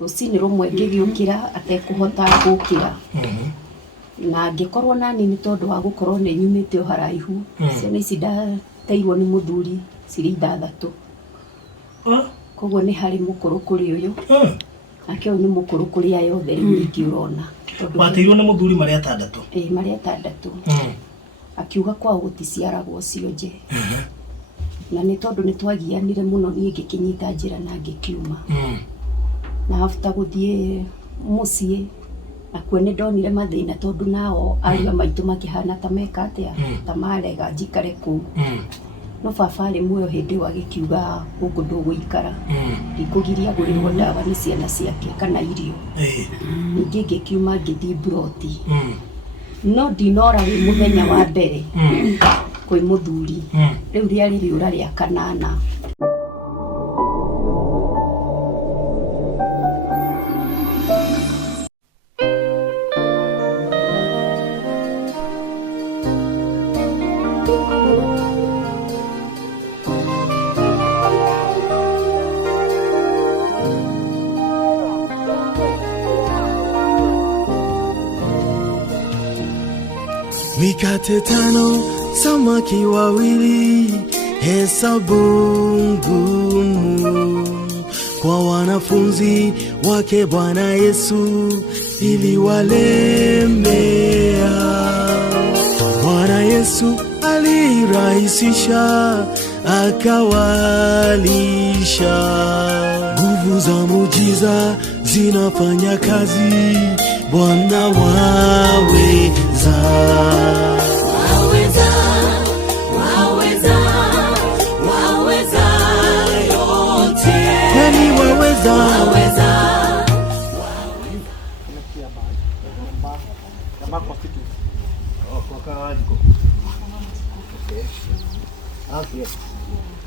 Rucini rumwe ngigiukira atekuhota gukira. Na ngikorwo nani ni tondu wa gukorwo ni nyumite o haraihu. Ciana ici ndateirwo ni muthuri ciri 6. Koguo ni hari mukuru kuri uyu. Nake uyu ni mukuru kuri ayo theri nyingi urona. Wateirwo ni muthuri mari 6? Mari 6. Akiuga kwa guticiaragwo cionje. Na ni tondu ni twagianire muno ni ngikinyita njira na ngikiuma. Na after guthie mucie akwe ni ndonire mathina tondu nao aria maitu makihana ta meka atia ta marega njikare ku. No baba ari muoyo hindi wa gikiuga guku nduguikara. Ndikugiria gurirwo ndawa ni ciana ciake kana irio. Ningi ngikiuma ngithii broti. No dinora wi muthenya wa mbere kwi muthuri. Riu riari riura ria 8. Mikate 5, samaki 2, hesabu ngumu kwa wanafunzi wake Bwana Yesu iliwalemea. Bwana Yesu alirahisisha akawalisha. Nguvu za muujiza zinafanya kazi, Bwana waweza. Waweza, waweza, waweza yote. Yani waweza. Waweza.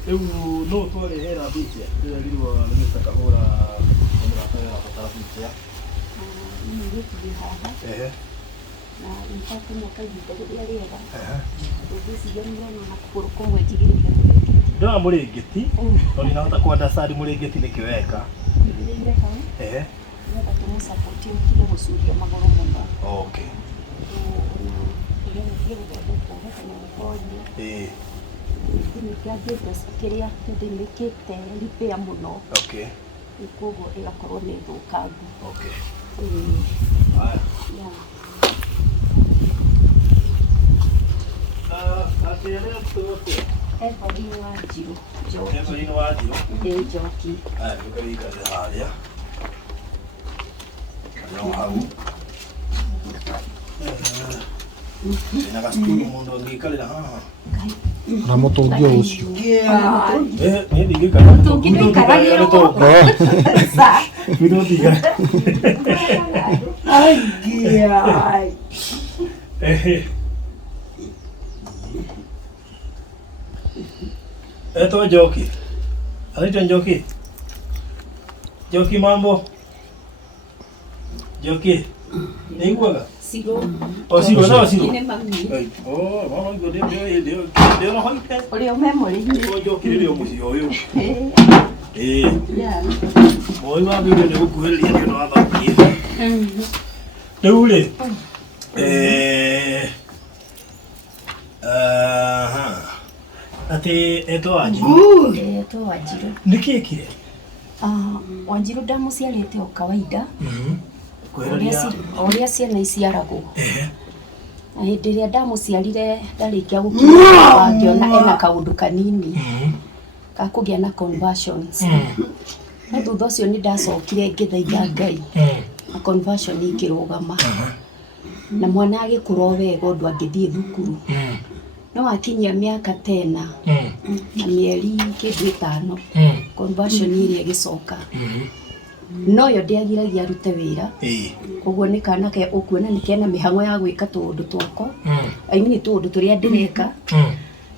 Eu no tole era bicha, eu ali o nessa kahora, como ela tá para bicha. Na mpaka mwaka yitagirira rega. Ndisi yamira na kukuru komwe jigirira. Ndio murengeti. Toni nahota kwenda sadi murengeti nikiweka. Ndio tumusupport kile gusuria magoro muno. Okay. Nikiagite kiria ndimikite ripea muno. Okay. Ikugo igakorwo ni thukangu. Okay. Haya. Asielea mtoto. Evelyn Wanjiru. Joki. Evelyn Wanjiru. Joki. Tukawika halia. Ndio hau. Na gaskuru mundo ngikalira haha. Na mutungi ucio. Ni ndigikara. Mutungi ndikaragira to. Sa. Mirotiga. Ai. Eto Joki. Anaitwa Joki. Joki mambo. Joki. Ningwaga. Siro. Siro na siro. Ine mami. Mama ndio na hoite. Olio memory. Joki ndio musio uyu. Yeah. Moi wa bibi ndio kuhelia ndio na athaki. Ndio ate eto Wanjiru. Eto Wanjiru. Nikikire. Wanjiru ndamuciarite o kawaida. Oria ciana iciaragwo. Na hindi iria ndamuciarire ndarikia gukira ngiona ena kaundu kanini. Kakugia na conversions. Na thutha ucio ni ndacokire ngithaitha Ngai. Na conversion ikirugama. Na mwana agikura wega undu angithie thukuru. No akinyia miaka 10 na mieri kindu 5 conversion iria igicoka. No yo ndiagiragia arute wira. Koguo ni kana ke ukuona ni kena mihango ya gwika tundu twako. Ni tundu turia ndireka.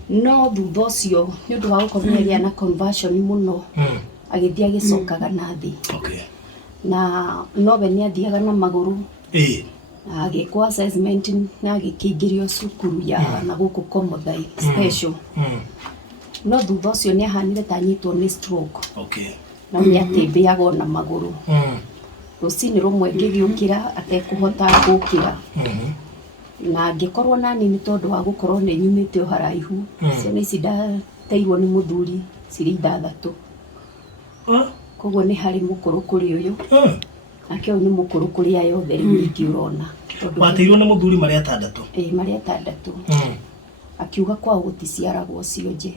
No thutha ucio ni undu wa gukorwo na conversion muno. Agithia gicokaga na thi. Okay. Na no be ni athiaga na maguru. Agikwa assessment na agikingirio cukuru ya na guku Komuthai special. No thutha ucio ni ahanire ta nyitwo ni stroke. Okay. Na ni atembeaga na maguru. rucini rumwe ngigiukira atekuhota gukira na ngikorwo nani ni tondu wa gukorwo ni nyumite o haraihu ciana ici ndateirwo ni muthuri ciri 6 koguo ni hari mukuru kuri uyu nake uyu ni mukuru kuri ayo theri nyingi urona wateirwo ni muthuri mari 6 mari 6 akiuga kwa guticiaragwo cionje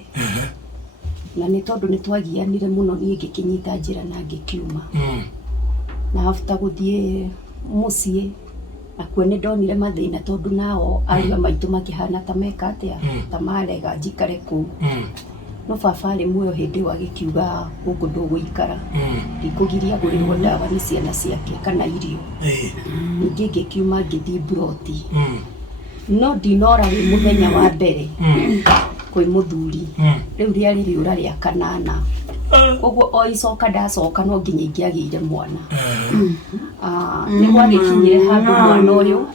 na ni tondu ni twagianire muno ni ngikinyita njira na ngikiuma na after guthie mucie na kwene ndonire mathina tondu nao ari maitu makihana ta meka atia ta marega njikare ku no baba ari muoyo hindi wa gikiuga guku nduguikara ndikugiria gurirwo ndawa ni ciana ciake kana irio ningi ngikiuma ngithii broti no dinora wi muthenya wa mbere kwi muthuri riu riari riura ria 8 koguo oicoka ndacoka no nginya ingiagire mwana ni gwagikinyire handu mwana uyu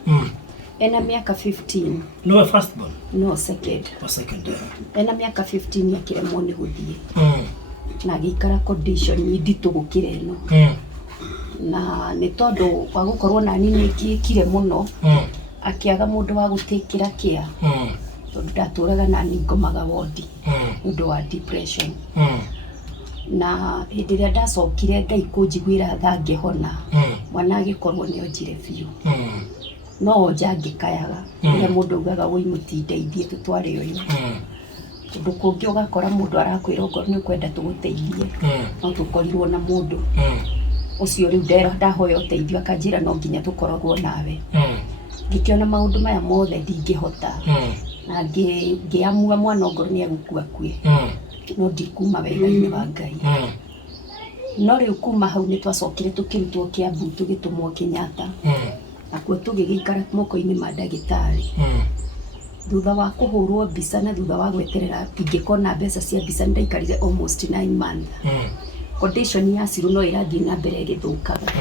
ena miaka 15 no first born no second ena miaka 15 akiremwo ni guthie na gikara condition nditu gukira ino na ni tondu wa gukorwo nani ni kire muno akiaga mundu wa gutikira kia tondu ndaturaga nani ngomaga wodi undu wa depression na hindi ria ndacokire Ngai kunjiguira tha ngihona mwana agikorwo ni onjire biu no njangikayaga ria mundu ugaga woi mutindeithie tutware uyu tondu kungi ugakora mundu arakwira ngoro ni ukwenda tuguteithie no tukorirwo na mundu ucio riu ndahoya uteithio akanjira no nginya tukoragwo nawe ngikiona maundu maya mothe ndingihota na ngiamua mwana ngoro ni agukua kwi no ndikuma wega-ini wa Ngai no riu kuma hau ni twacokire tukirutwo Kiambu tugitumwo Kenyatta akuo tugigikara moko-ini ma ndagitari thutha wa kuhurwo mbica na thutha wa gweterera ingikona mbeca cia mbica ndaikarire almost 9 months condition ya Ciru no irathii na mbere igithukaga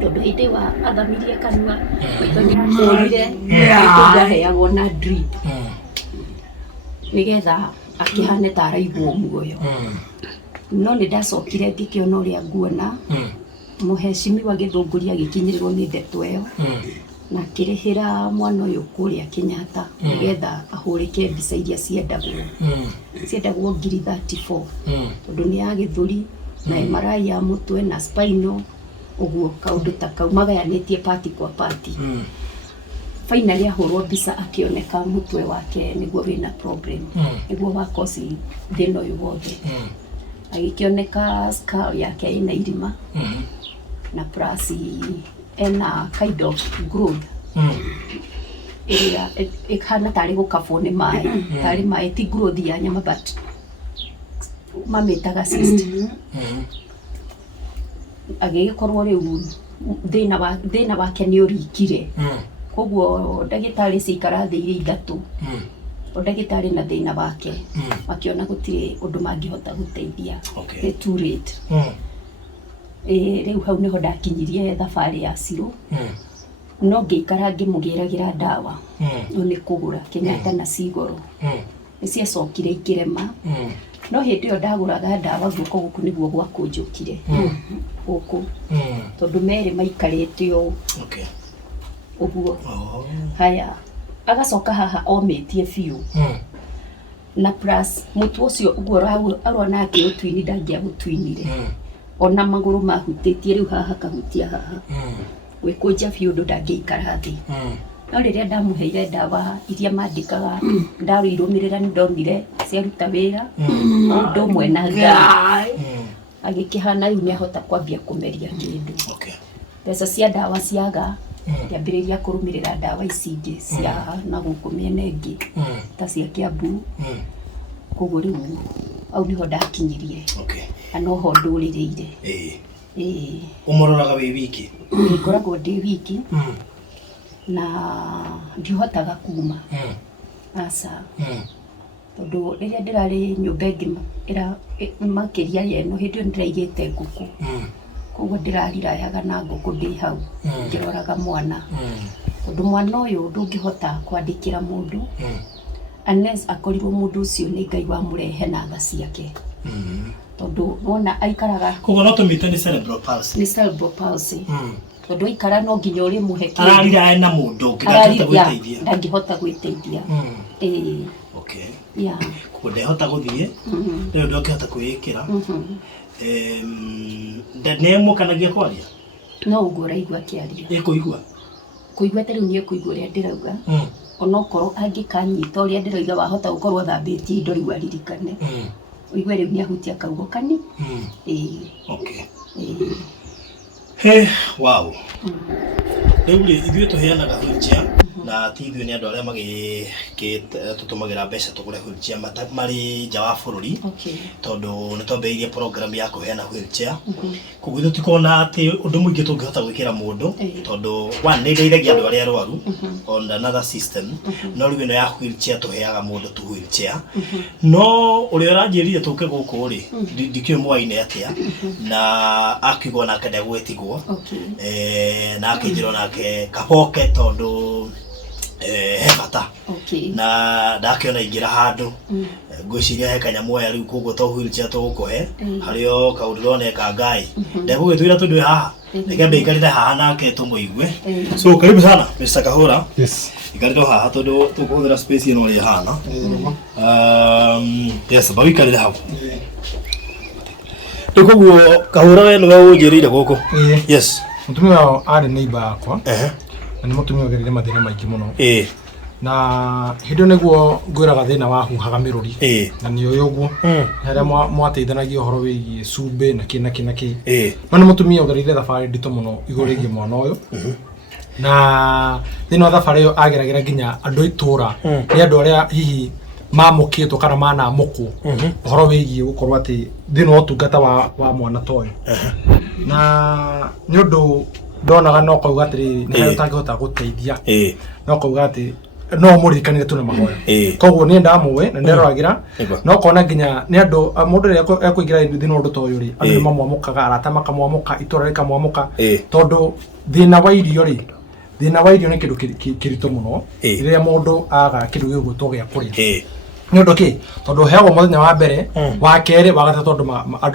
tondu hindi wa athamirie kanua maitho ni kurire ngaheagwo na drip nigetha akihane ta araigwo muoyo no ni ndacokire ngikiona uria nguona muheshimiwa githunguria gikinyirirwo ni ndeto iyo na kirihira mwana uyu kuria Kenyatta nigetha ahurike mbica iria ciendagwo ngiri 34 tondu ni ya githuri na MRI ya mutwe na spinal uguo kaundu ta kaumagayanitie party kwa party finally ahurwo mbica akioneka mutwe wake niguo wina problem niguo wa cause thino uyu wothe agikioneka skull yake ina irima na plus ena kind of growth area ikana tari gukabwo ni mai tari mai ti growth ya nyama but mametaga cyst agikorwo riu thina wake ni urikire koguo ndagitari cikara thiri 3 ndagitari na thina wake makiona gutire undu mangihota guteithia too late riu hau niho ndakinyirie thabari ya Ciru no ngikara ngimugiragira ndawa no ni kugura Kenyatta na cigoro niciacokire ikirema no hindi iyo ndaguraga ndawa guko guku niguo gwa kunjukire guku tondu meri maikarite o uguo haya agacoka haha ometie biu na plus mutu ucio uguo arona ati utwini ndangia gutwinire ona maguru mahutitie riu haha kahutia haha wikunja biu ndo ndangiikara thi no riria ndamuheire ndawa iria mandikaga ndaruirumirira ni ndonire ciaruta wira ndo mwena Ngai agikihana riu ni ahota kwambia kumeria kindu pesa cia ndawa ciaga yambiriria kurumirira ndawa ici ingi cia na guku miene ingi ta cia Kiambu koguo riu au niho ndakinyirie anoho nduririire umororaga wi wiki ngoragwo ndi wiki na ndihotaga kuma asa tondu riria ndirari nyumba ngima ira makiria yeno hindi ndiraigite nguku koguo ndirarirayaga na nguku ndi hau ngiroraga mwana tondu mwana uyu ndungihota kwandikira mundu unless akorirwo mundu ucio ni Ngai wa murehe na tha ciake tondu wona aikaraga koguo no tumite ni cerebral palsy ni cerebral palsy tondu aikara no nginya uri muhe ararira ena mundu ngigahota gwiteithia ndangihota gwiteithia okay yeah koguo ndehota guthie ndio ndokihota kwiyikira ndanemo kanagia kwaria no ugura igwa kiaria ikuigua tari ni ikuigua ria ndirauga onokorwo angikanyita uria ndirauga wahota gukorwo thambitie indo riu aririkane uigwe riu ni ahutia kaugo kani okay he wow riu ithuĩ tuheanaga wheelchair na ti ithuĩ ni andu aria tutumagira mbeca tugure wheelchair mari nja wa bururi tondu ni twambĩrĩirie program ya kuheana wheelchair koguo tutikona ati undu mwingi tungihota gwikira mundu tondu one ni ndeithagia andu aria arwaru on another system no riu ino ya wheelchair tuheaga mundu tu wheelchair no uria uranjirire tuke guku ri ndikio mwaine atia na akigwo na kende gwetigwo na akijiro nake kaboke tondu hebata na ndakiona ingira handu ngwiciria he kanyamuoya riu koguo to wheelchair tugukuhe hario kaundirone ka ngai ndegugitwira tundu haha nikambe ikarire haha nake tumuigue so karibu sana Mr. Kahura Yes. ikarire haha tondu tukuhuthira space ino ri hana yes bawikarire hau koguo Kahura we niwe unjirire guku yes mutumia ari neighbor akwa na ni mutumia gerire mathina maingi muno na hindo niguo ngwiraga thina wa huhaga miruri na ni uyu guo haria mwateithanagia uhoro wigie cumbe na ki no ni mutumia gerire thabari ndito muno igurigie mwana uyu na thina wa thabari yo ageragira nginya andu itura ni andu aria hihi mamukitwo kana mana mukwo uhoro wigie gukorwo ati thina wa tungata wa mwana toyo na ni undu ndonaga no kauga atiri ni hayo tangihota guteithia no kauga ati no murikanire tuna mahoya koguo ni ndamuwe na nderoragira no kona nginya ni andu mundu ri ekuingira thina undu toyo ri andu mamwamukaga arata makamwamuka itura rikamwamuka tondu thina wa irio ni kindu kirito muno riria mundu aga kindu gigutwo gia kuria ni undu ki tondu heagwo muthenya wa mbere wa keri wa gatatu tondu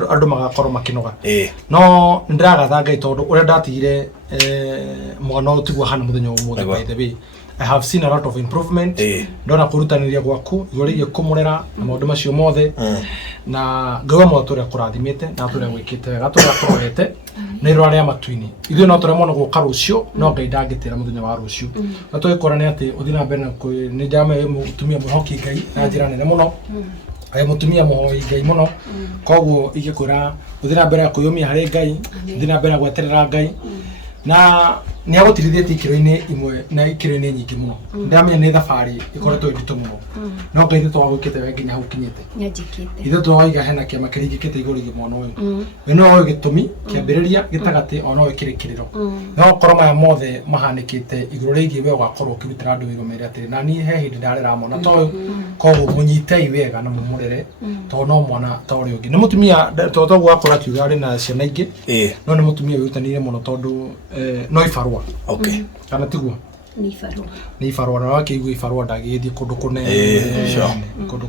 andu magakorwo makinoga no ndiragatha ngai tondu uria ndatigire mwana utigwa hana muthenya umwe by the way I have seen a lot of improvement ndona kurutaniria gwaku igorigie kumurera na maundu macio mothe na ngauga mothe uria kurathimite na turia gwikite wega turia kurorete na irwa ria matuini ithuĩ no turia mono guka rucio no ngai ndangitira muthenya wa rucio na twikora ni ati uthina mbere ni njame mutumia muhoki ngai na njira nene muno mutumia muhoi ngai muno koguo igikwira uthina mbere kuyumia hari ngai uthina mbere gweterera ngai na ni agotirithĩtie ikiro-inĩ imwe na ikiro-inĩ nyingĩ muno ndamenya nĩ thabarĩ ĩkoretwo nditũ muno no ngai nĩ twagwĩkĩte wega nginya hau kinyĩte ithuĩ twaiga hena kĩama kĩringĩkĩte igũrũ rĩgiĩ mwana ũyũ we no oĩ gĩtũmi kĩambĩrĩria gĩtagatĩ ona oĩ kĩrĩkĩrĩro no korwo maya mothe mahanĩkĩte igũrũ rĩgiĩ we ũgakorwo ũkĩrutĩra andũ wĩra mere atĩrĩ na niĩ he hĩndĩ ndarera mwana ta ũyũ koguo mũnyitei wega na mũmũrere tondũ no mwana ta ũrĩa ũngĩ nĩ mũtumia toguo akora akiuga arĩ na ciana ingĩ no nĩ mũtumia wĩrutanĩire mũno tondũ no ibarũa okay kana tiguo ni ibarũa na wakĩigua ibarũa ndagĩthiĩ kũndũ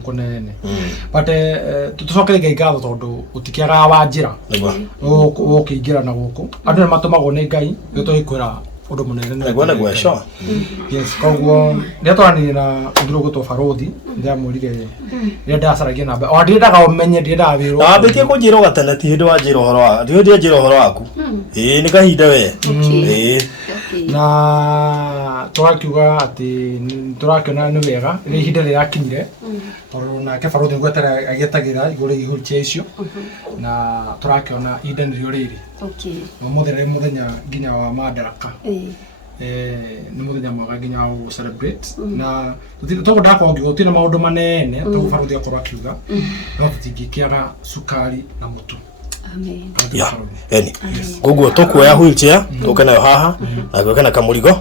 kũnene but tucokere ngai ngatho tondũ ũtikĩagaga wa njĩra ũkĩingĩra na gũkũ andũ nĩ matũmagwo nĩ ngai nĩ tũgĩkwĩra undu munene gwana gwasho yes koguo ndia twaranirie na ndiro gutwo barothi ndia murire ndia ndacaragia namba o ndiendaga umenye ndiendaga wirwo na ambitie kunjira gatene ti hindu wanjira uhoro wa ndio ndienjira uhoro waku ni kahinda we na twakiuga ati turakiona ni wega ri ihinda rirakinyire tondu nake barothi ngwetera agetagira iguru ihulche icio na turakiona ihinda nĩrĩo rĩrĩ muthenya nginya wa Madaraka ni muthenya mwega nginya wa celebrate na tondũ ndakorwo ngĩgũtira maũndũ manene tondũ barothi akorwo akiuga no tũtingĩkĩaga cukari na mũtu. Amen. Ya, yani. Gugu tukuoya wheelchair tuke nayo haha na gweka na kamurigo.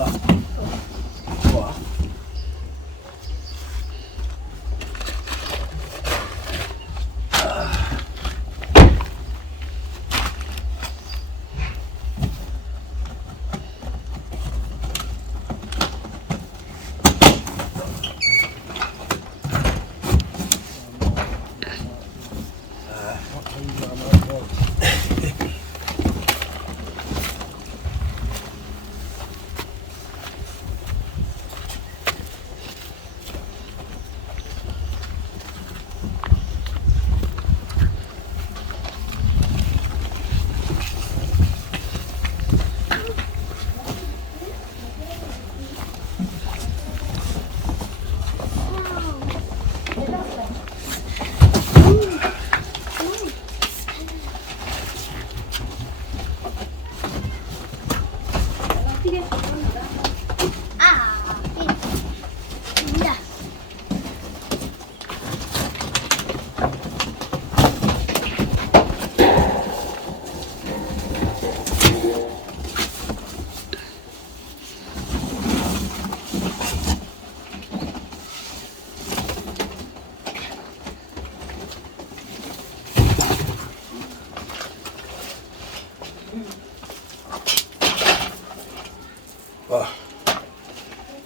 sasa. Poa.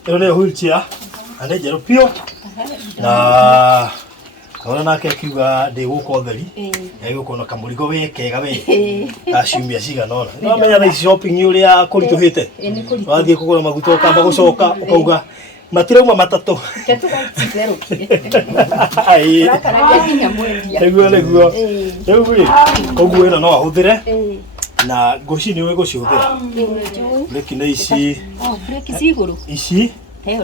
Ĩno nĩ wheelchair, na nĩ njerũ biũ, na kaona nake akiuga ndĩgũka ũtheri, egũkorwo na kamũrigo wĩ kega wĩ ta ciumia cigana ũna. Nĩ wamenya thaa ici shopping ũrĩa kũritũhĩte, wathiĩ kũgũra maguta ũkamba gũcoka ũkauga matirauma matatũ. Nĩguo nĩguo. Rĩu rĩ, koguo ĩno no ahũthĩre na ngoci nĩ ũĩ gũcihũthĩra. Breki nĩ ici.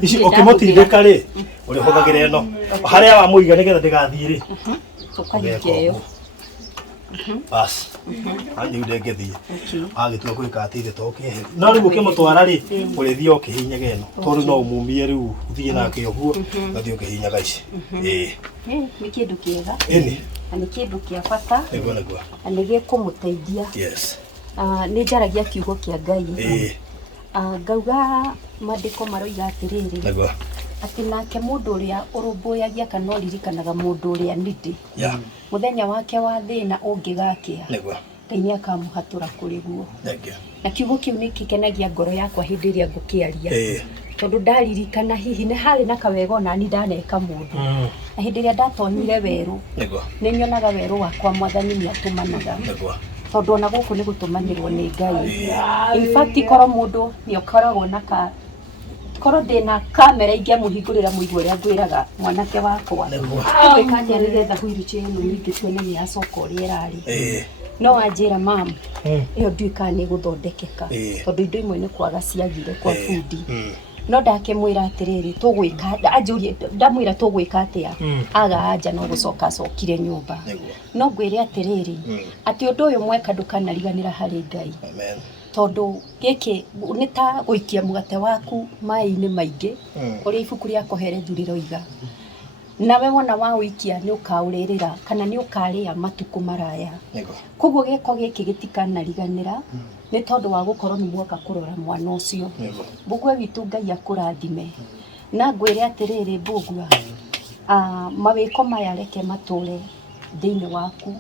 Ici ũkĩmũtindĩka rĩ, ũrĩhũthagĩra ĩno. Harĩa wamũiga nĩgetha ndĩgathiĩ rĩ. Tũkayingĩyo. Bas. Rĩu ndĩngĩthiĩ. Agĩtua gwĩka atĩ ithe tokĩeheria. No rĩu ũkĩmũtwara rĩ, ũrĩthiĩ ũkĩhinyaga ĩno. Tondũ no ũmumie rĩu ũthiĩ nake ũguo, ũgathiĩ ũkĩhinyaga ici. Nĩ kĩndũ kĩega. Ĩni. Na nĩ kĩndũ kĩa bata. Nĩguo nĩguo. Na nĩ gĩkũmũteithia. Yes. Nĩ njaragia kiugo kĩa Ngai. Ngauga maandĩko maroiga atĩrĩrĩ. Nĩguo. Atĩ nake mũndũ ũrĩa ũrũmbũyagia kana ũririkanaga mũndũ ũrĩa nĩndĩ. Mũthenya wake wa thĩna ũngĩgakĩa. Nĩguo. Ngai nĩ akamũhatũra kũrĩ guo. Thengiũ. Na kiugo kĩu nĩ gĩkenagia ngoro yakwa hĩndĩ ĩrĩa ngũkĩaria. Tondũ ndaririkana hihi nĩ harĩ na kawega ona ni ndaneka mũndũ. Na hĩndĩ ĩrĩa ndatonyire werũ. Nĩguo. Nĩ nyonaga werũ wakwa Mwathani nĩ atũmanaga. Nĩguo. Tondũ ona gũkũ nĩ gũtũmanĩrwo nĩ Ngai. In fact korwo mũndũ nĩ okoragwo na korwo ndĩna kamera ingĩamũhingũrĩra mũigua ũrĩa ngwĩraga mwanake wakwa. Gwĩka atĩa nĩgetha wheelchair ĩno ningĩ tuone nĩ yacoka ũrĩa ĩrarĩ. No wanjĩra mamu, ĩyo ndiũĩ kana nĩ gũthondekeka. Tondũ indo imwe nĩ kwaga ciagire kwa bundi. No ndakĩmwĩra atĩrĩrĩ tũgwĩka anjũrie ndamwĩra tũgwĩka atĩa aga anja no gũcoka acokire nyũmba. No ngwĩre atĩrĩrĩ atĩ ũndũ ũyũ mweka ndũkanariganĩra harĩ Ngai. Amen. Tondũ gĩkĩ nĩ ta gũikia mũgate waku maĩ-inĩ maingĩ ũrĩa ibuku rĩa Koherethu rĩroiga. Nawe wona wawĩikia nĩ ũkaũrĩrĩra kana nĩ ũkarĩa matukũ maraya. Koguo gĩko gĩkĩ gĩtikanariganĩra nĩ tondũ wa gũkorwo nĩ mwoka kũrora mwana ũcio. Mbũgua witũ Ngai akũrathime. Na ngwĩre atĩrĩrĩ mbũgua mawĩko maya reke matũre thĩinĩ waku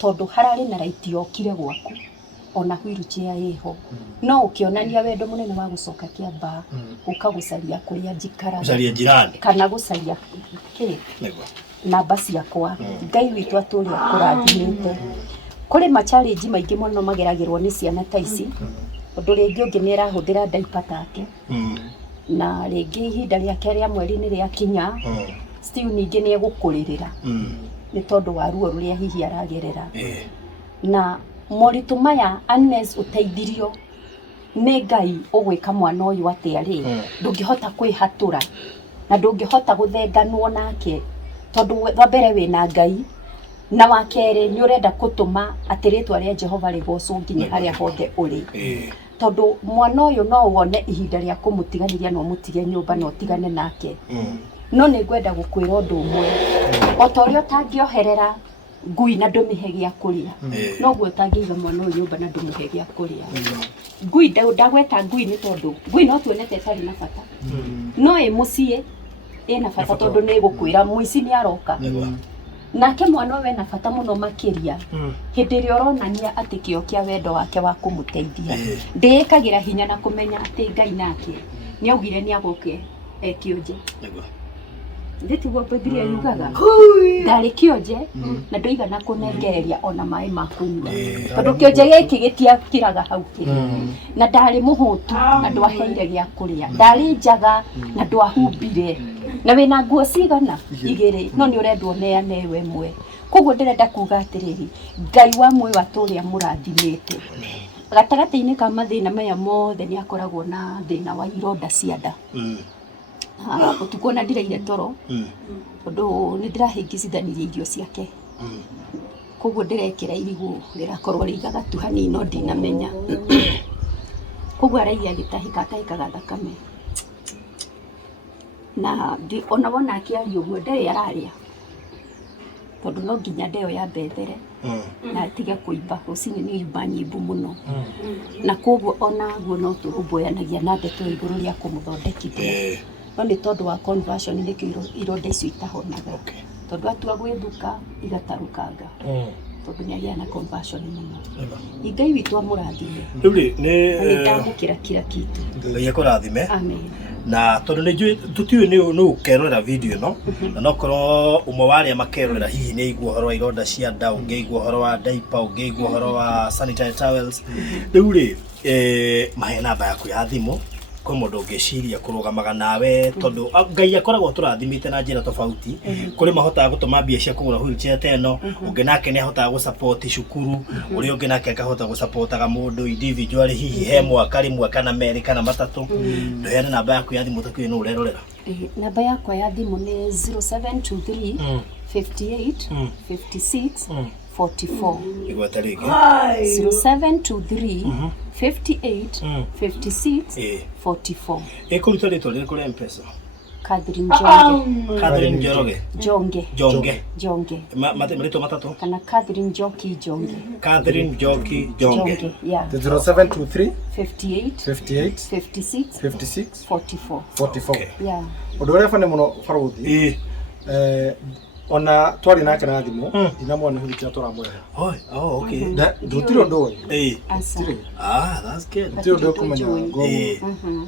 tondũ hararĩ na raiti yokire gwaku ona wheelchair ĩho. No ũkĩonania wendo mũnene wa gũcoka kĩamba gũka gũcaria kũrĩa njikara. Gũcaria jirani. Kana gũcaria namba ciakwa. Ngai witũ atũre akũrathimĩte. Kũrĩ ma-challenge maingĩ mũno mageragĩrwo nĩ ciana ta ici. Ũndũ rĩngĩ ũngĩ nĩ arahũthĩra diaper take. Na rĩngĩ ihinda rĩake rĩa mweri nĩ rĩakinya. Still ningĩ nĩ egũkũrĩrĩra. Nĩ tondũ wa ruo rũrĩa hihi aragerera. Na moritũ maya unless ũteithirio nĩ Ngai ũgwĩka mwana ũyũ atĩa rĩ, ndũngĩhota kwĩhatũra na ndũngĩhota gũthenganwo nake tondũ wa mbere wĩna Ngai na wa kerĩ nĩ ũrenda gũtũma atĩ rĩtwa rĩa Jehova rĩgocwo nginya harĩa hothe ũrĩ. Tondũ mwana ũyũ no wone ihinda rĩa kũmũtiganĩria no mũtige nyũmba no tigane nake. No nĩ ngwenda gũkwĩra ũndũ ũmwe. O ta ũrĩa ũtangĩoherera ngui na ndũmĩhe gĩa kũrĩa. No guo ũtangĩiga mwana ũyũ nyũmba na ndũmĩhe gĩa kũrĩa. ngui ndagweta ngui nĩ tondũ ngui no tuonete ĩtarĩ na bata no ĩ mũciĩ ĩna bata tondũ nĩ gũkwĩra mũici nĩ aroka nake mwana we na bata mũno makĩria hĩndĩ ĩrĩa ũronania atĩ kĩo kĩa wendo wake wa kũmũteithia ndĩĩkagĩra hinya na kũmenya atĩ Ngai nake nĩ augire nĩ agũke ekĩonje ndĩtiguo Biblia yugaga ndarĩ kĩonje na ndũigana kũnengereria ona maĩ ma kũnyua tondũ kĩonje gĩkĩ gĩtiakĩraga hau na ndarĩ mũhũtu na ndwaheire gĩa kũrĩa ndarĩ njaga na ndwahumbire na wĩna nguo cigana igĩrĩ no nĩ ũrendwo neane we mwe koguo ndĩrenda kuga atĩrĩrĩ Ngai wa muoyo atũrĩa mũrathimĩte gatagatĩ-inĩ ka mathĩna maya mothe nĩ akoragwo na thĩna wa ironda cia nda ũtukũ na ndireire toro tondũ nĩ ndĩrahĩngicithanirie irio ciake koguo ndĩrekĩra irigũ rĩrakorwo rĩigagatu hanini no ndinamenya koguo aragia gĩtahĩka atahĩkaga thakame na ona wona akĩaria ũguo ndarĩ ararĩa tondũ no nginya ndeo ya mbethere na tiga kũimba rũcinĩ nĩ imba nyimbu mũno na koguo ona guo no tũrũmbũyanagia na ndeto igũrũ rĩa kũmũthondekithia no nĩ tondũ wa conversion nĩkĩo ironda icio itahonaga tondũ atua gwĩthuka igatarũkanga tondũ nĩ agĩa na conversion mũno Ngai witũ amũrathime rĩu nĩ ndamũkĩra kila kitu Ngai akũrathime amen na tondũ nĩ njũĩ tũtiũĩ nĩ ũkerorera video ĩno na no korwo ũmwe wa arĩa makerorera hihi nĩ aigua ũhoro wa ironda cia nda ũngĩigua ũhoro wa diaper ũngĩigua ũhoro wa sanitary towels rĩu rĩ mahe namba yaku ya thimũ kwa mũndũ ũngĩciria kũrũgamaga nawe tondũ Ngai akoragwo tũrathimĩte na njĩra tofauti kũrĩ mahotaga gũtũma mbia cia kũgũra wheelchair teno ũngĩ nake nĩ ahotaga gũsupport cukuru ũrĩa ũngĩ nake akahota gũsupportaga mũndũ individual hihi he mwaka rĩmwe kana merĩ kana matatũ ndoheana namba yaku ya thimũ takiũĩ nĩ ũrerorera namba yakwa ya thimũ nĩ 0723 58 56 44 igweta rĩngĩ 0723 58 56 44 ĩkũruta rĩtwa rĩrĩkũ rĩa M-Pesa Catherine Jonge Catherine Njoroge Jonge marĩtwa matatũ kana Catherine Njoki Jonge Catherine Njoki Jonge yeah 0723 58 56 56 44 44 yeah ũndũ ũrĩa bane mũno barothi ona twari nake na thimũ ndinamwona wheelchair tũramũrehe okay ndutire ũndũ ũyũ that's good ndutire ũndũ ũkũmenya ngogo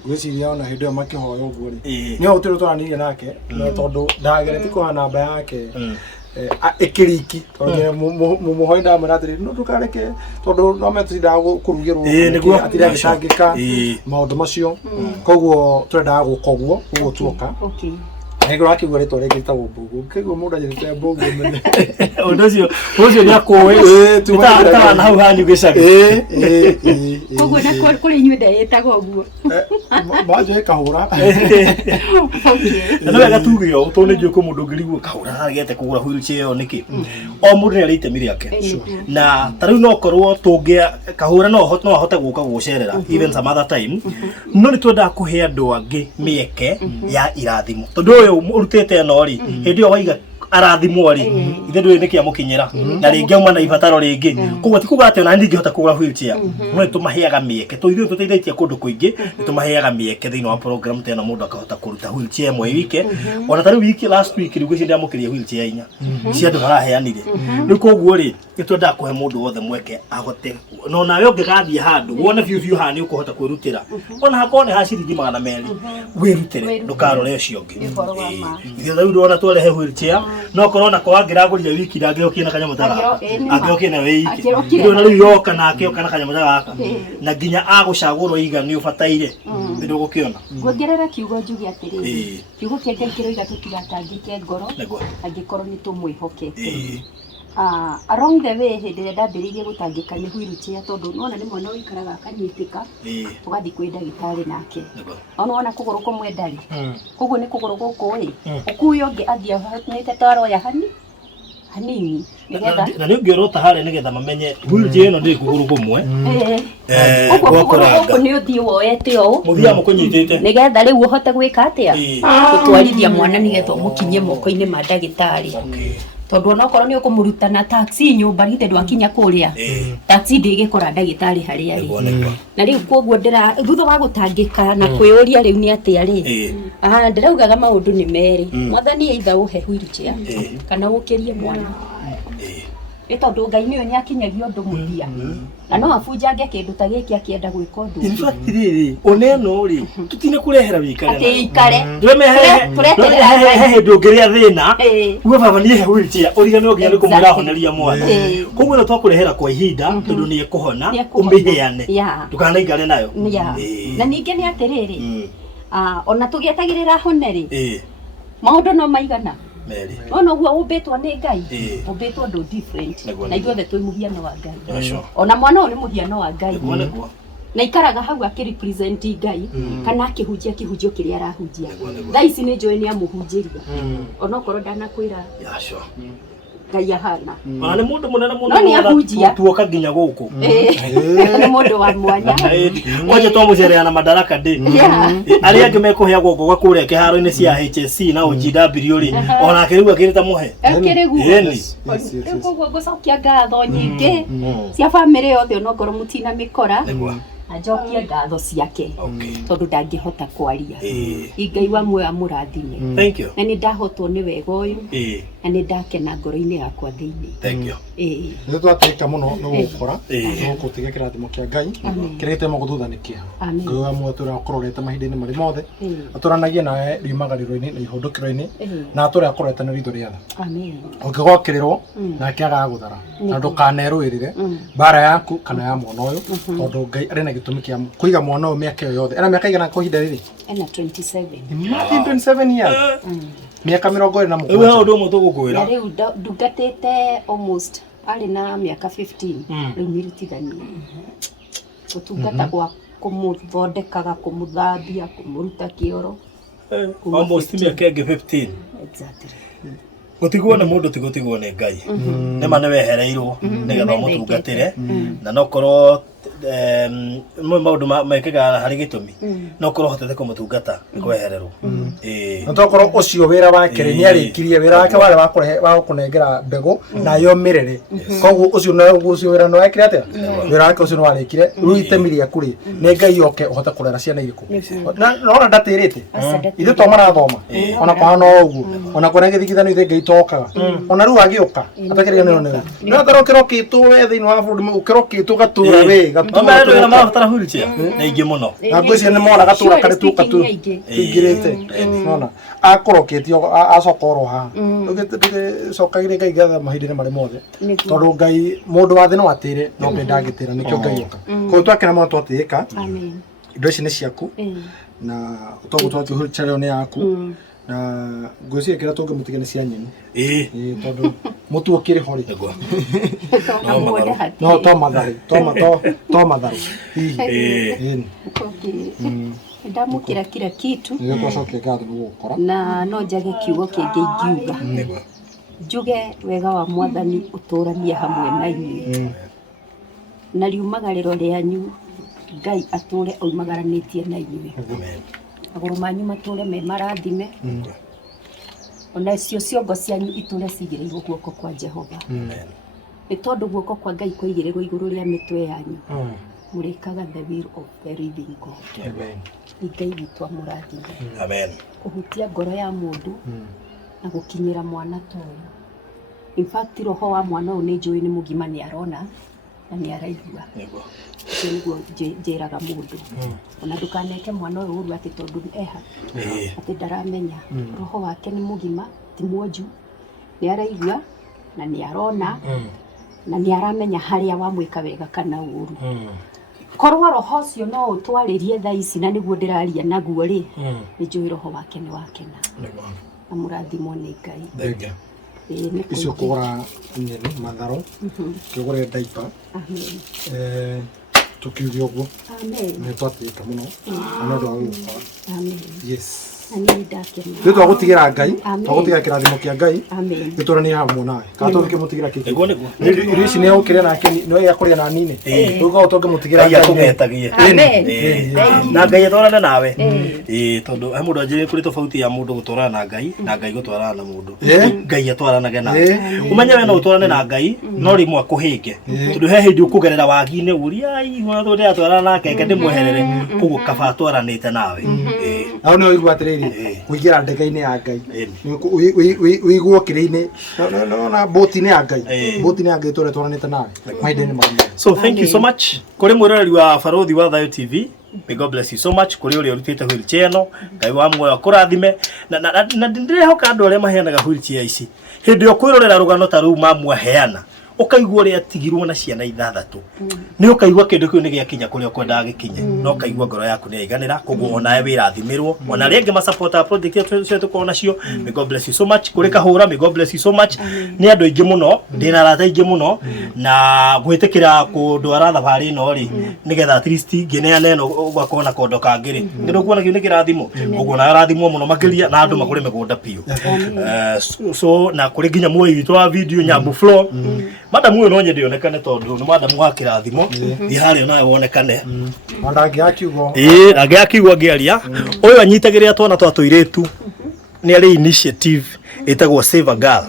gwĩciria ona hĩndĩ ĩyo makĩhoya ũguo rĩ nĩo gũtirĩ tũranirie nake no tondũ ndagereti kũha namba yake ĩkĩriki tondũ mũmũhoi ndamwĩra atĩrĩrĩ no ndũkareke tondũ no metũtindaga kũrugĩrwo nĩguo atirĩ agĩtangĩka maũndũ macio koguo tũrendaga gũka ũguo ũguo tuoka Ego akigwa rĩtwa rĩngĩ rĩtagwo Mbũgũ. Kĩguo mũndũ anyitĩte Mbũgũ mene. Ũndũ ũcio nĩ akũĩ. Tũtara na hau hanyu gĩcagi. Koguo na kũrĩ inyuĩ ndeyĩtaga ũguo. Mwanjũ kahũra. Na no wega tuge ũũ tondũ nĩ njũĩ kũ mũndũ ũngĩrigwo kahũra agĩete kũgũra wheelchair ĩyo nĩkĩ. O mũndũ nĩ arĩ itemi rĩake. Na ta rĩu no korwo tũngĩa kahũra no ahote gũka gũcerera even some other time. No nĩ twendaga kũhe andũ angĩ mĩeke ya irathimo. Tondũ urutete no ri hindi yo waiga arathimwo ri ithe ndũĩ nĩ kĩamũkinyĩra na rĩngĩ auma na ibataro rĩngĩ koguo ti kuga atĩ ona ndingĩhota kũgũra wheelchair no nĩ tũmaheaga mĩeke to ithuĩ tũteithĩtie kũndũ kũingĩ nĩ tũmaheaga mĩeke thĩinĩ wa program tena mũndũ akahota kũruta wheelchair ĩmwe wike ona ta rĩu wiki last week rĩu gĩciria ndamũkĩria wheelchair 4 cia andũ maraheanire rĩu koguo rĩ nĩ twendaga kũhe mũndũ wothe mweke ahote no nawe ũngĩgathiĩ handũ wone biũ haha nĩ ũkũhota kwĩrutĩra ona hakone ha ciringi 200 wĩrutĩre ndũkarore ũcio ũngĩ ithuĩ rĩu ona twarehe wheelchair no korona kwa ngĩragũrire wiki ndangĩokie na kanyamũ ta gaka angĩokie na wiki ndio na rĩu yoka nake oka na kanyamũ ta gaka na nginya agũcagũrwo igani ũbataire ndio gũkĩona nguongerera kiugo njuge atĩrĩrĩ kiugo kĩa Ngai kĩroiga tũtigatangĩke ngoro angĩkorwo nĩ tũmwĩhokete along the way hĩndĩ ĩrĩa ndambĩrĩirie gũtangĩka nĩ wheelchair tondũ nona rĩmwe no wĩikaraga akanyitĩka ũgathiĩ kwĩ ndagĩtarĩ nake ona wona kũgũrũ kũmwe ndarĩ koguo nĩ kũgũrũ gũkũ ĩ ũkuui ũngĩ athiĩ nĩte twaroya hanini nĩgetha na nĩ ũngĩorota harĩa nĩgetha mamenye wheelchair ĩno ndĩ kũgũrũ kũmwe koguo kũgũrũ gũkũ nĩ ũthiĩ woete ũũ mũthia mũkũnyitĩte nĩgetha rĩu ũhote gwĩka atĩa gũtwarithia mwana nĩgetha ũmũkinyie moko-inĩ ma ndagĩtarĩ tondu ona okorwo ni ukumuruta na taxi nyumba rite ndwakinya kuria taxi ndigikora ndagitari haria ri na riu koguo ndira thutha wa gutangika na kwiyuria riu ni atia ri ndiraugaga maundu ni meri mwathani either uhe wheelchair kana ukirie mwana tondu Ngai niwe ni akinyagia undu muthia na no abunjange kindu ta giki akienda gwika undu in fact riri oneno ri tutine kurehera wikare ati ikare tureterera ndungiria thina uwe baba ni he wheelchair urigane oginya ni kumurahoneria mwana koguo no twakurehera kwa ihinda tondu ni ekuhona umiheane tukanaingare nayo na ninge ni atiriri ona tugietagirira honeri maundu no maigana Mary. Ono huwa ubetwa ni Ngai. Ubetwa ndo different. Na ithuothe twi muhiano wa Ngai. Ona mwana oni muhiano wa Ngai. Na ikaraga hau akirepresent Ngai kana akihunjia kihunjio kiria arahunjia. Thaa ici ni njoi ni amuhunjiria. Ona korwo ndanakwira. Ngai ahana. Ni mundu munene muno tuoka nginya guku. Ni mundu wa mwanya. Oje twamucereana madaraka ndi. Ari angi mekuhea guku gakure kiharo-ini cia HSC na OGW ri. Ona kiriu akirita muhe. Kirigu. Koguo gucokia ngatho nyingi cia family yothe ona korwo mutina mikora. Ajokia ngatho ciake tondu ndangihota kwaria Ngai wa muoyo amurathime. Thank you. Na ni ndahotwo ni wega uyu na ni ndakena ngoro-ini yakwa thiini. Thank you. Ni twateka muno no gukora no kutige kirathimo kia Ngai kirete mo guthutha ni kia Ngai wa muoyo turakororete mahinda-ini mari mothe aturanagie nawe riumagariro-ini na ihundukiro-ini na ature akorete na ritho riatha. Amen. Ukigokirirwo na kiaga guthara na ndukanerwirire bara yaku kana ya mwana uyu tondu Ngai arena gitumi kia kuiga mwana uyu miaka yothe era miaka igana kuhinda riri ena 27. Imagine 27 years miaka 27 wewe ndo mo tugukwira riu ndugatete almost ari na miaka 15 riu mirutithania gutungata gwa kumuthondekaga kumuthambia kumuruta kioro almost miaka 15 exactly. Gutigwo na mundu tigwo ni Ngai ni mane wehereirwo nigetha mutungatire na nokorwo maundu mekaga hari gitumi nokorwo hotete kumutungata kwehererwo ntokorwo ucio wira wake ni arikirie wira wake wale wa kunengera mbegu na yomirere koguo ucio no ucio wira no ekire atia wira wake ucio no arikire ruitemiria kuri ni Ngai yoke uhota kurera ciana iriku no ndatirite ithu to marathoma ona kwa no uguo ona kore ngithigithano ithe Ngai tokaga ona ru agioka atakiriga no tarokero kitu we thini wa bũrũri ukero kitu gatura we gatura na mabatara wheelchair na ingi muno na ngwĩciria nĩ mona gatura karĩ tuka tu ingirite nona akoroketio acokoro ha tugicokagire Ngai gatha mahinda-inĩ marĩ mothe tondu Ngai mundu wa thĩ no atĩre no ndangĩtĩra nikio Ngai oka koguo twakena mũno twatĩĩka indo ici nĩ ciaku na utongo twakĩhũrĩra nĩ yaku na ngwĩciria kĩrĩa tũngĩmũtiga nĩ cia nyeni tondu mũtu ũkĩrĩ ho rĩ no to matharũ hihi ndamukira kila kitu nĩgũcokia ngatho nĩ gũkora na no njage kiugo kĩngĩ ingiuga njuge wega wa mwathani ũtũranie hamwe na inyuĩ na riumagarĩro rĩanyu Ngai atũre aumagaranĩtie na inyuĩ magũrũ manyu matũre me marathime ona cio ciongo cianyu itũre cigĩrĩirwo guoko kwa Jehova nĩ tondũ guoko kwa Ngai kwaigĩrĩrwo igũrũ rĩa mĩtwe yanyu mũrĩkaga the will of the living God. Amen. Ngai witũ amũrathime. Amen. Kũhutia ngoro ya mũndũ na gũkinyĩra mwana toyo. In fact roho wa mwana ũyũ nĩ njũĩ nĩ mũgima nĩ arona na nĩ araigua. Nĩguo njĩraga mũndũ ona ndũkaneke mwana ũyũ ũru atĩ tondũ eha atĩ ndaramenya roho wake nĩ mũgima ti mwonju nĩ araigua na nĩ arona na nĩ aramenya harĩa wamwĩka wega kana ũru. Korwo roho ũcio no ũtwarĩrie thaa ici na nĩguo ndĩraria naguo rĩ nĩ njũĩ roho wake nĩ wakena na mũrathimwo nĩ Ngai. Icio kũgũra nyeni matharũ kĩgũre diaper tukiuge ũguo nĩ twatĩĩka mũno na nĩ ũndũ wa gũkora. Yes. Nĩ twagũtigĩra Ngai, twagũtigĩra kĩrathimo kĩa Ngai. Amen. Gĩtũranie hamwe nawe. Kana tũngĩmũtigĩra kĩĩ? Nĩguo nĩguo. Irio ici nĩ ũkĩrĩa nake no ya kũrĩa na nini. Tũgao tũngĩmũtigĩra Ngai akũgetagie. Amen. Na Ngai atwarane nawe. Tondũ he mũndũ anjĩrĩ kũrĩ tofauti ya mũndũ gũtwarana na Ngai na Ngai gũtwarana na mũndũ. Ngai atwaranage nawe. Umenye we no ũtwarane na Ngai no rĩmwe akũhĩnge. Tondũ he hĩndĩ ũkũgerera wagi-inĩ ũria ai mwathũ ndĩ atwarana nake ndĩmweherere kũguo kaba atwaranĩte nawe. Hau nĩ ũigua atĩrĩrĩ kũingĩra ndege-inĩ ya Ngai. Ũigua kĩrĩ-inĩ na boti-inĩ ya Ngai. Boti-inĩ ya Ngai tũrĩa twaranĩte nawe. Mahinda-inĩ marĩa. So thank you so much. Kũrĩ mwĩroreri wa Barothi wa Thayo TV. May God bless you so much. Kũrĩ ũrĩa ũrutĩte wheelchair ĩno. Ngai wa muoyo akũrathime. Na ndĩrehoka andũ arĩa maheanaga wheelchair ici. Hĩndĩ ĩyo kwĩrorera rũgano ta rũu mamwaheana. Ũkaigua ũrĩa atigirwo na ciana ithathatũ. Nĩ ũkaigua kĩndũ kĩu nĩ gĩakinya kũrĩa ũkwendaga gĩkinye. No ũkaigua ngoro yaku nĩ yaiganĩra. Koguo onawe wĩrathimirwo. Ona arĩa angĩ ma-supporta project icio tũkorwo nacio. May God bless you so much. Kũrĩ Kahũra, may God bless you so much. Nĩ andũ aingĩ mũno, ndĩna arata aingĩ mũno na gwĩtĩkĩra kũndwara thabarĩ ĩno rĩ nĩgetha at least ngĩneana ĩno ũgakorwo na kondo kangĩ rĩ. Nĩ kuona kĩu nĩ kĩrathimo. Ũguo nawe ũrathimwo mũno makĩria na andũ magũre mĩgũnda piũ. So na kũrĩ nginya muoyi witũ wa video Nyambu Flow. Madamu uyu no nyende yonekane tondu ni madamu wa kirathimo thi haria nawe wonekane Ndangĩ akiugo ndangĩ akiugo ngiaria uyu anyitagiria twana twa tuiretu ni ari initiative itagwo Save a Girl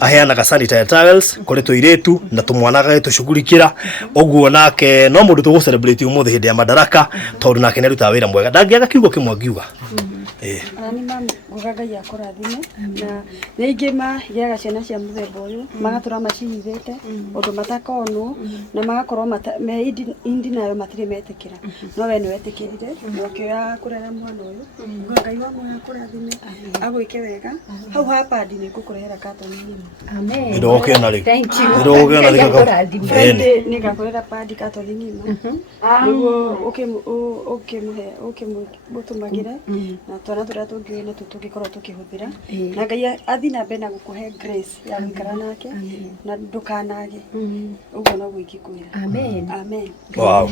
aheanaga sanitary towels kuri tuiretu na tumwanaga tushugurikira uguo nake no mundu tugu celebrate umuthi hindi ya Madaraka tondu nake ni ruta wira mwega ndangĩ akiugo kimwe ngiuga Ani mam Ngai akũrathime na rĩngĩ magĩaga ciana cia mũthemba ũyũ magatura macihithĩte ũndũ matakonwo na magakorwo me indi nayo matirĩ metĩkĩra no we nĩ wetĩkĩrire na ũkĩoya kũrera mwana ũyũ Ngai wa muoyo akũrathime agwĩke wega hau hapa ndi nĩ ngũkũrehera katoni ng'ima. Amen. Ndogũkĩona rĩ Thank you. ndogũkĩona rĩ Nĩ ngakũrehera padi katoni ng'ima nĩguo ũkĩmũtũmagĩre na twana tũrĩa tũngĩ na tũngĩkorwo tũkĩhũthĩra na Ngai athi na mbere na gũkũhe grace ya gũikara nake na ndũkanage ũguo no gwĩkĩkwĩra. Amen. Amen. Wow.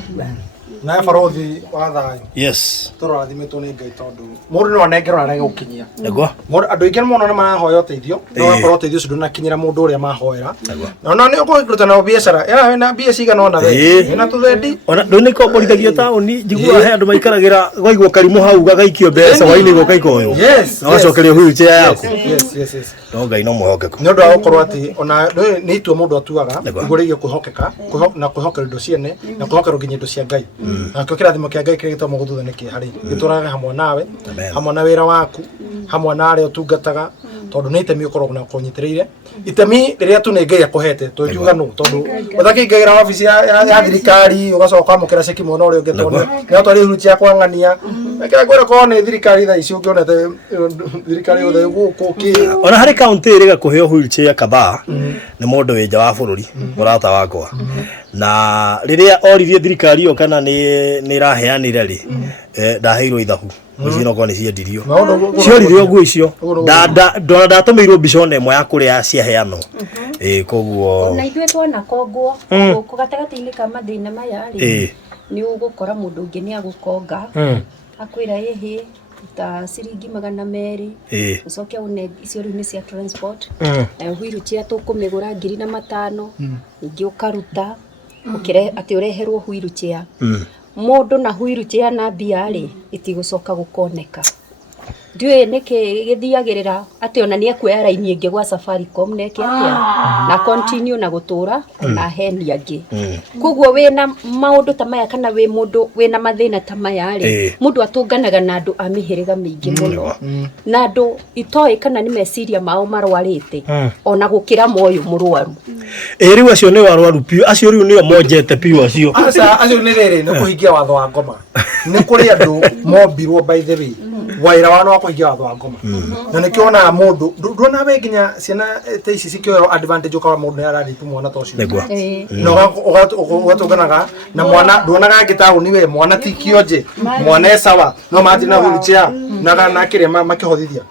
na Barothi wa Thayo Yes. tũrathimitwo nĩ Ngai tondu mũndũ no anengerwo arege gũkinyia Nĩguo. Mũndũ andũ aingĩ mũno nĩ marahoya ũteithio no wakorwo ũteithio ũcio ndũnakinyĩra mũndũ ũrĩa mahoera no nĩ ũkũruta na biacara wĩna mbia cigana ona we na tũthendi ona ndũnĩ komborithagio taũni njigua he andũ maikaragĩra waigwo karimũ hau gagaikio mbeca waini gokaikoyo no acokerio wheelchair yaku yes no Ngai no mwĩhokeku nĩ ũndũ wa gũkorwo atĩ ona nĩ itua mũndũ atuaga igũrĩire kwĩhokeka na kwĩhokera indo ciene na kwĩhokera nginya indo cia Ngai nakĩo kĩrathimo kĩa Ngai kĩrĩa gĩtagwo gũthutha nĩ kĩharĩ gĩtũraga hamwe nawe hamwe na wĩra waku hamwe na arĩa ũtungataga tondu nĩ itemi ũkoragwo na kũnyitĩrĩire itemi rĩrĩa tu nĩ Ngai akũhete tũngiuga nũ tondu ũthakĩingĩra wabici ya thirikari ũgacoka kwamũkĩra ceki mwena ũrĩa ũngĩ tondu nĩ atwarĩ huruti ya kwang'ania reke ngwĩre korwo nĩ thirikari thaa ici ũngĩonete thirikari yothe gũkũ ona harĩ kaunti ĩrĩ gakũheo wheelchair kadhaa nĩ mũndũ wĩ nja wa bũrũri mũrata wakwa na rĩrĩa oririe thirikari yo kana nĩ ĩraheanire rĩ ndaheirwo ithabu mũciĩ no nĩ ciendirio cioririo nguo icio ndona ndatũmĩirwo mbica ona ĩmwe ya kũrĩa ciaheanwo koguo na ithuĩ twana kongwo gũkũ gatagatĩ-inĩ ka mathĩna maya rĩ nĩ ũgũkora mũndũ ũngĩ nĩ agũkonga akwĩra ĩhĩ ta ciringi 200 ũcoke une icio rĩu nĩ cia transport nayo wheelchair tũkũmĩgũra 5,000 ningĩ ũkaruta atĩ ũreherwo wheelchair mũndũ na wheelchair na mbia rĩ itigũcoka gũkoneka ndiũĩ nĩkĩ gĩthiagĩrĩra atĩ ona nĩ ekuoya raini ĩngĩ gwa Safaricom neke atĩa na continue na gũtũra na heni angĩ koguo wĩna maũndũ ta maya kana wĩ mũndũ wĩna mathĩna ta maya rĩ mũndũ atũnganaga na andũ a mĩhĩrĩga mĩingĩ mũno na andũ itoĩ kana nĩ meciria mao marwarĩte ona gũkĩra moyo mũrwaru rĩu acio nĩ arwaru piũ acio rĩu nĩo monjete piũ acio acio nĩ rĩrĩ nĩ kũhingia watho wa ngoma nĩ kũrĩ andũ mombirwo by the way waira wano kũhingia watho wa ngoma na nĩkĩo ona mũndũ ndũona we nginya ciana ta ici cikĩoerwo advantage ũkawa mũndũ nĩ araripu mwana ta ũcio na ũgatũnganaga na mwana nduonaga ngĩtaũni we mwana ti kĩonje mwana esawa no mathi na wheelchair na kĩrĩa makĩhothithia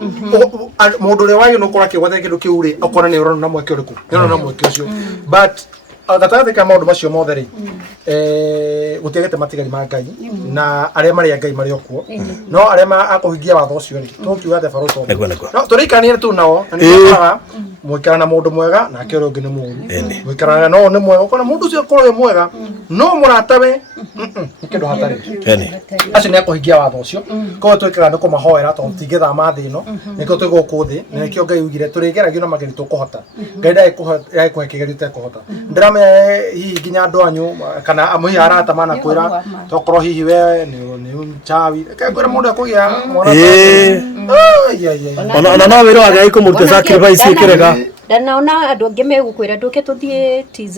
mũndũ ũrĩa wagĩ no kũra kĩgwata kĩndũ kĩu rĩ ũkona nĩ ũrona na mweke ũrĩkũ nĩ ũrona na mweke ũcio but gatagatĩ ka maũndũ macio mothe rĩ gũtiagĩte matigari ma Ngai na arĩa marĩ Ngai marĩ okuo no arĩa akũhingia watho ũcio rĩ tũkiuga atĩ barũto no tũrĩkanĩre tu nao na nĩtũraga mũikara na mũndũ mwega na kĩoro ũngĩ nĩ mũũru mũikara no nĩ mwega ũkona mũndũ ũcio ũkorwo mwega no mũratawe nĩ kĩndũ hatarĩ acio nĩ akũhingia watho ũcio koguo twĩkaga nĩ kũmahoera tondũ tingĩthama thĩ ĩno nĩkĩo twĩ gũkũ thĩ na nĩkĩo Ngai ugire tũrĩgeragio na magerio tũkũhota Ngai ndagĩkũhe kĩgerio ũtekũhota ndĩramenya hihi nginya andũ anyu kana amwe arata mana kwĩra tokorwo hihi we nĩ mchawi kwĩra mũndũ akũgĩa mwana ona no wĩra wake aikũmũruta sacrifice ikĩrega ndanaona andũ angĩ megũkwĩra ndũke tũthiĩ TZ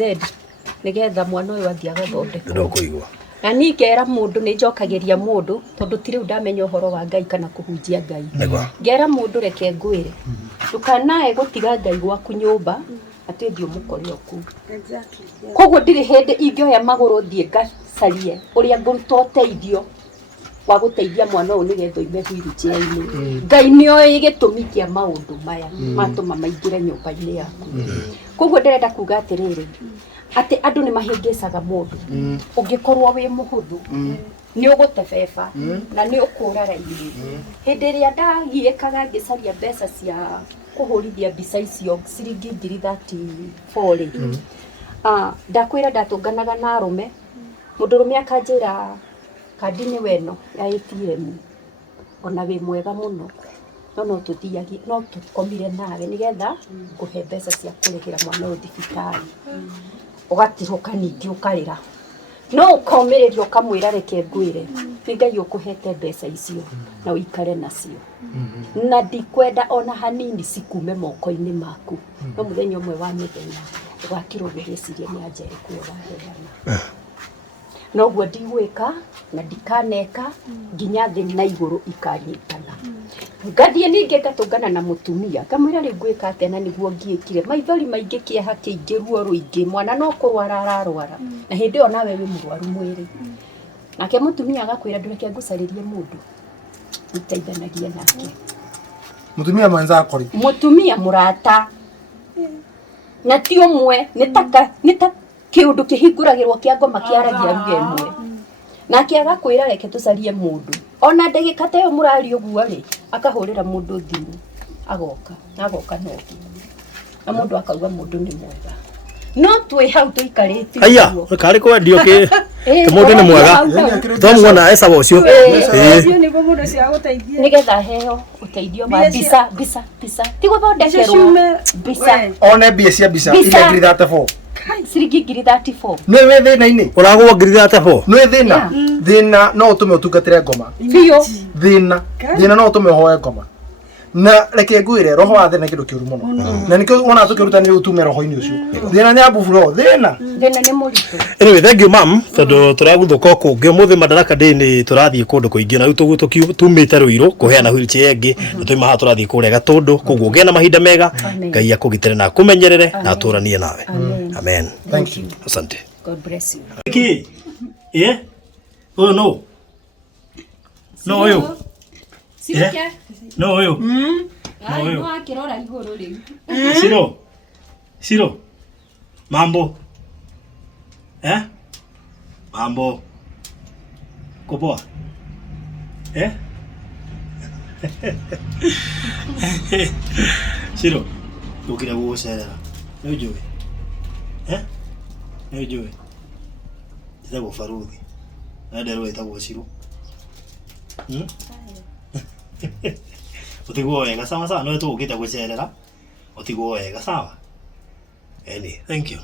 nĩgetha mwana ũyũ athiĩ agathondekwo ndokũigua na ningera mũndũ nĩ njokagĩria mũndũ tondũ tiri ndamenya ũhoro wa Ngai kana kũhunjia Ngai ngera mũndũ reke ngwĩre ndukanae gũtiga Ngai gwaku nyũmba atĩ ndio mũkore oku koguo ndirĩ hĩndĩ ingĩoya magũrũ thiĩ ngacarie ũrĩa ngũruta ũteithio wa gũteithia mwana ũyũ nĩgetha ime wheelchair-inĩ Ngai nĩoĩ gĩtũmi kĩa maũndũ maya matũma maingĩre nyũmba-inĩ yaku koguo ndĩrenda kuga atĩrĩrĩ atĩ andũ nĩ mahĩngĩcaga mũndũ ũngĩkorwo wĩ mũhũthũ nĩ ũgũtebeba na nĩ ũkũra raini hĩndĩ ĩrĩa ndagiĩkaga ngĩcaria mbeca cia kũhũrithia mbica icio ciringi 34 ndakwĩra ndatũnganaga na arũme mũndũrũme akanjĩra kandi nĩ weno ya ATM ona wĩ mwega mũno no tũthiagi no tũkomire nawe nĩgetha kũhe mbeca cia kũrĩhĩra mwana ũyũ thibitarĩ ũgatiroka ningĩ ũkarĩra no ũkomĩrĩrio kamwĩra reke ngwĩre nĩ Ngai ũkũhete mbeca icio na ũikare nacio na ndikwenda ona hanini cikume moko-inĩ maku no mũthenya ũmwe wa mĩthenya ũgakĩrwo gĩciria nĩ anjere kuo waheana noguo ndigwĩka na ndikaneka nginya thĩ na igũrũ ikanyitana ngathiĩ ningĩ ngatũngana na mũtumia kamwĩra rĩu ngwĩka atĩa na nĩguo ngĩkire maithori maingĩ kĩeha kĩingĩ ruo rũingĩ mwana no kũrwara ararwara na hĩndĩ ĩyo nawe wĩ mũrwaru mwĩrĩ nake mũtumia agakwĩra ndũreke ngũcarĩrie mũndũ ũteithanagie nake mũtumia mwenzako rĩ mũtumia mũrata na ti ũmwe nĩ ta kĩũndũ kĩhingũragĩrwo kĩa ngoma kĩaragia ruga ĩmwe nake agakwĩra reke tũcarie mũndũ ona ndagĩka ta ĩyo mũrari ũguo rĩ akahũrĩra mũndũ thimũ agoka no na mũndũ akauga mũndũ nĩ mwega no twĩ hau tũikarĩte aya karĩ kwendio mũndũ nĩ mwega twamuona eca ũcio nĩguo mũndũ cia gũteithia nĩgetha heo ũteithio wa mbica ti gũthondekerwo mbica one mbia cia mbica iria ngiri 34 ciringi ngiri 34 nĩ wĩ thĩna-inĩ ũragwo ngiri 34 nĩ thĩna no ũtũme ũtungatĩre ngoma biũ thĩna no ũtũme ũhoe ngoma na reke ngwĩre roho wa thĩna kĩndũ kĩũru mũno na nĩkĩo wona tũkĩrutanĩria ũtume roho-inĩ ũcio thĩna nĩ ambuburo thĩna nĩ mũritũ anyway thank you mam tondũ tũragũthũka kũngĩ ũmũthĩ Madaraka Day nĩ tũrathiĩ kũndũ kũingĩ na rĩu tumĩte Rũirũ kũheana wheelchair ĩngĩ na tũima haha tũrathiĩ kũrĩa Gatũndũ koguo ũgĩe na mahinda mega Ngai akũgitĩre na akũmenyerere na atũranie nawe amen thank you asante God bless you ki oh no ũyũ no ũyũ no akĩrora igũrũ rĩu Shiro mambo mambo kopoa Shiro ukira gũgũcerera nĩ ũnjũĩ nĩ ũnjũĩ ndĩtagwo Baruthi na nderwo ĩtagwo Shiro utigwo wega sawa no tũgũkĩte gũcerera utigwo wega sawa thank you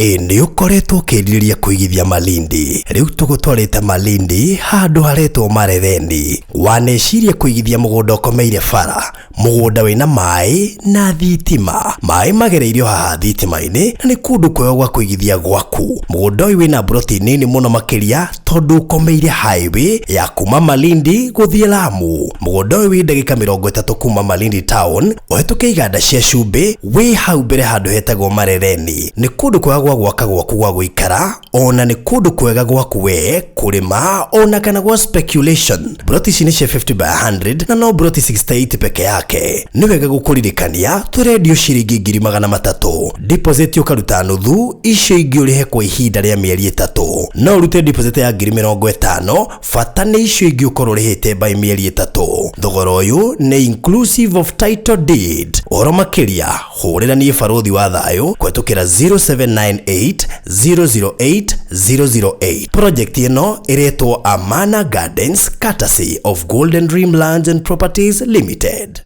nĩ ũkoretwo ũkĩrirĩria kũigithia Malindi rĩu tũgũtwarĩte Malindi handũ haretwo Maretheni waneciria kũigithia mũgũnda ũkomeire bara mũgũnda wĩna maĩ na thitima maĩ magereirio haha thitima-inĩ na nĩ kũndũ kwega gwa kũigithia gwaku mũgũnda ũyũ wĩna broti nini mũno makĩria tondũ ũkomeire highway ya kuma Malindi gũthiĩ Lamu mũgũnda ũyũ wĩ ndagĩka 30 kuma Malindi town ũhetũke iganda cia cumbĩ wĩ hau mbere handũ hetagwo Maretheni nĩ kũndũ kwega gwa gwaka gwaku gwa guikara ona ni kundu kwega gwaku we kurima ona kana gwa speculation. Broti ici ni cia 50 by 100 na no broti 68 peke yake. Ni wega gukuririkania turendio ciringi 300. Deposit ukaruta nuthu, icio ingi urihe kwa ihinda ria mieri 3. No urute deposit ya 50,000, fata ni icio ingi ukorwo urihite by mieri 3. Thogora uyu ni inclusive of title deed. Oro makiria hurira ni barothi wa thayo kwetukira 0798 008 008. Project ino iretwo Amana Gardens courtesy of Golden Dream Lands and Properties Limited.